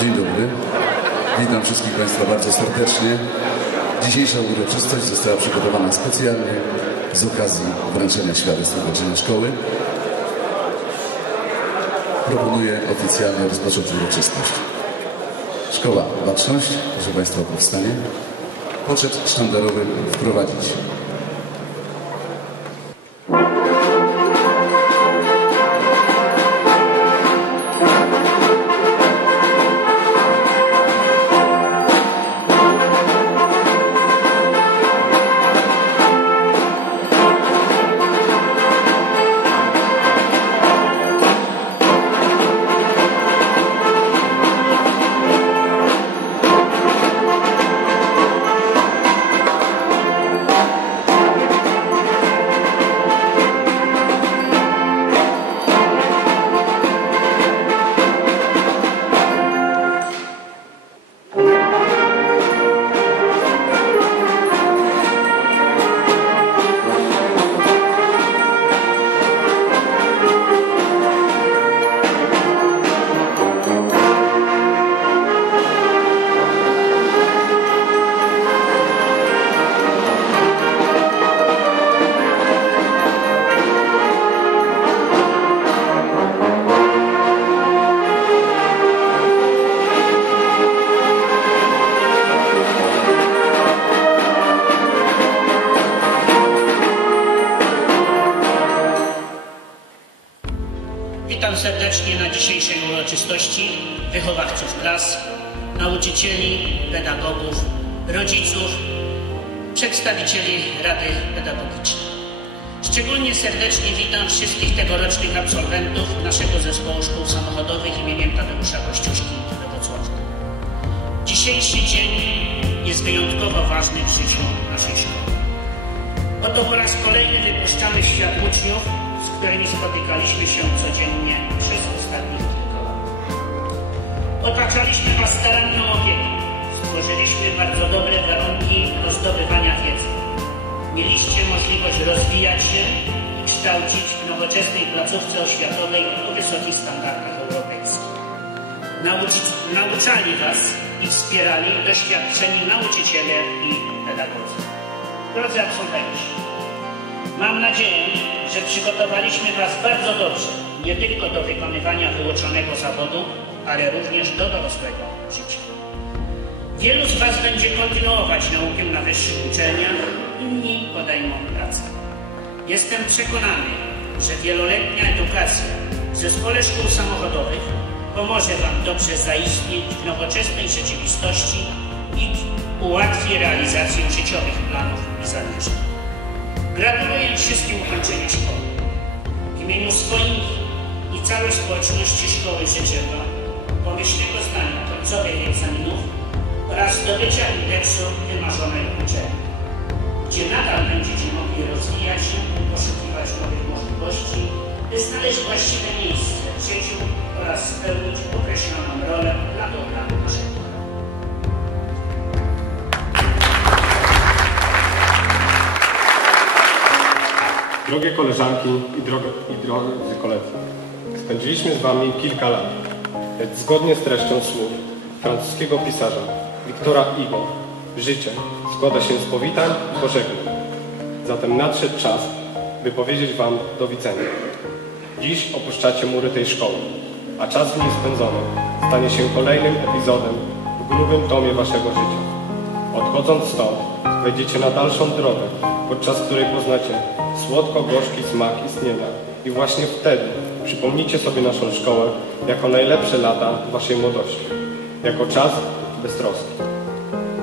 Dzień dobry. Witam wszystkich Państwa bardzo serdecznie. Dzisiejsza uroczystość została przygotowana specjalnie z okazji wręczenia świadectw urodzenia szkoły. Proponuję oficjalnie rozpocząć uroczystość. Szkoła Baczność, proszę Państwa, powstanie. Poczet sztandarowy wprowadzić. Serdecznie na dzisiejszej uroczystości wychowawców klas, nauczycieli, pedagogów, rodziców, przedstawicieli Rady Pedagogicznej. Szczególnie serdecznie witam wszystkich tegorocznych absolwentów naszego zespołu szkół samochodowych imieniem Tadeusza Kościuszki we Wrocławiu. Dzisiejszy dzień jest wyjątkowo ważny w życiu naszej szkoły. Oto po raz kolejny wypuszczamy w świat uczniów, z którymi spotykaliśmy się codziennie przez ostatnich kilka lat. Otaczaliśmy Was staranną opieką. Stworzyliśmy bardzo dobre warunki do zdobywania wiedzy. Mieliście możliwość rozwijać się i kształcić w nowoczesnej placówce oświatowej o wysokich standardach europejskich. Nauczy, nauczali Was i wspierali doświadczeni nauczyciele i pedagodzy. Drodzy absolwenci, mam nadzieję, że przygotowaliśmy Was bardzo dobrze, nie tylko do wykonywania wyuczonego zawodu, ale również do dorosłego życia. Wielu z Was będzie kontynuować naukę na wyższych uczelniach, inni podejmą pracę. Jestem przekonany, że wieloletnia edukacja w Zespole Szkół Samochodowych pomoże Wam dobrze zaistnieć w nowoczesnej rzeczywistości i ułatwi realizację życiowych planów i zamierzeń. Gratuluję wszystkim ukończenia szkoły. W imieniu swoim i całej społeczności szkoły Wam pomyślnego zdania końcowych egzaminów oraz zdobycia indeksu wymarzonej uczelni, gdzie nadal będziecie mogli rozwijać się i poszukiwać nowych możliwości, by znaleźć właściwe miejsce w życiu oraz spełnić Drogie koleżanki i, drogo, i drodzy koledzy, spędziliśmy z Wami kilka lat, lecz zgodnie z treścią słów francuskiego pisarza Wiktora Hugo, życie składa się z powitań i pożegnań. Zatem nadszedł czas, by powiedzieć Wam do widzenia. Dziś opuszczacie mury tej szkoły, a czas w niej spędzony stanie się kolejnym epizodem w grubym tomie Waszego życia. Odchodząc stąd, wejdziecie na dalszą drogę, podczas której poznacie słodko-gorzki smak istnienia. I właśnie wtedy przypomnicie sobie naszą szkołę jako najlepsze lata waszej młodości, jako czas bez troski.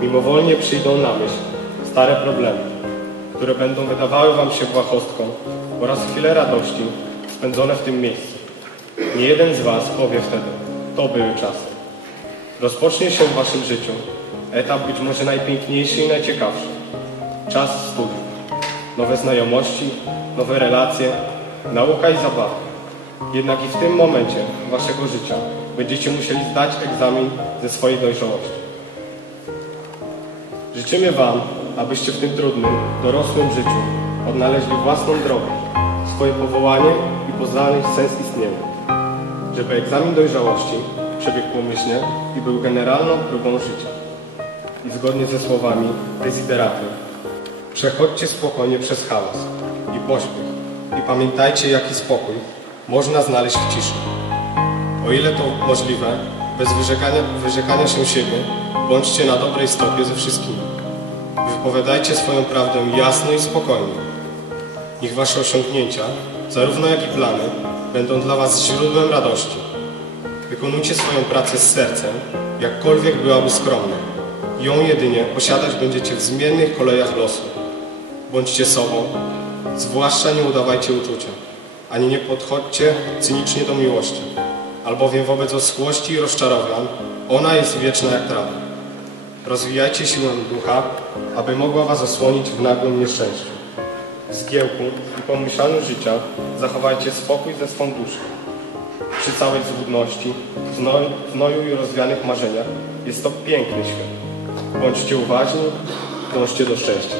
Mimowolnie przyjdą na myśl stare problemy, które będą wydawały wam się błahostką oraz chwile radości spędzone w tym miejscu. Nie jeden z was powie wtedy, to były czasy. Rozpocznie się w waszym życiu etap być może najpiękniejszy i najciekawszy. Czas studiów. Nowe znajomości, nowe relacje, nauka i zabawa. Jednak i w tym momencie waszego życia będziecie musieli zdać egzamin ze swojej dojrzałości. Życzymy Wam, abyście w tym trudnym, dorosłym życiu odnaleźli własną drogę, swoje powołanie i poznali sens istnienia. Żeby egzamin dojrzałości przebiegł pomyślnie i był generalną próbą życia. I zgodnie ze słowami Desideraty, przechodźcie spokojnie przez chaos i pośpiech i pamiętajcie, jaki spokój można znaleźć w ciszy. O ile to możliwe, bez wyrzekania, wyrzekania się siebie, bądźcie na dobrej stopie ze wszystkimi. Wypowiadajcie swoją prawdę jasno i spokojnie. Niech wasze osiągnięcia, zarówno jak i plany, będą dla was źródłem radości. Wykonujcie swoją pracę z sercem, jakkolwiek byłaby skromna. Ją jedynie posiadać będziecie w zmiennych kolejach losu. Bądźcie sobą, zwłaszcza nie udawajcie uczucia, ani nie podchodźcie cynicznie do miłości, albowiem wobec oschłości i rozczarowań ona jest wieczna jak trawa. Rozwijajcie siłę ducha, aby mogła was osłonić w nagłym nieszczęściu. W zgiełku i pomyślaniu życia zachowajcie spokój ze swą duszą. Przy całej złudności, znoju, znoju i rozwianych marzeniach jest to piękny świat. Bądźcie uważni, dążcie do szczęścia.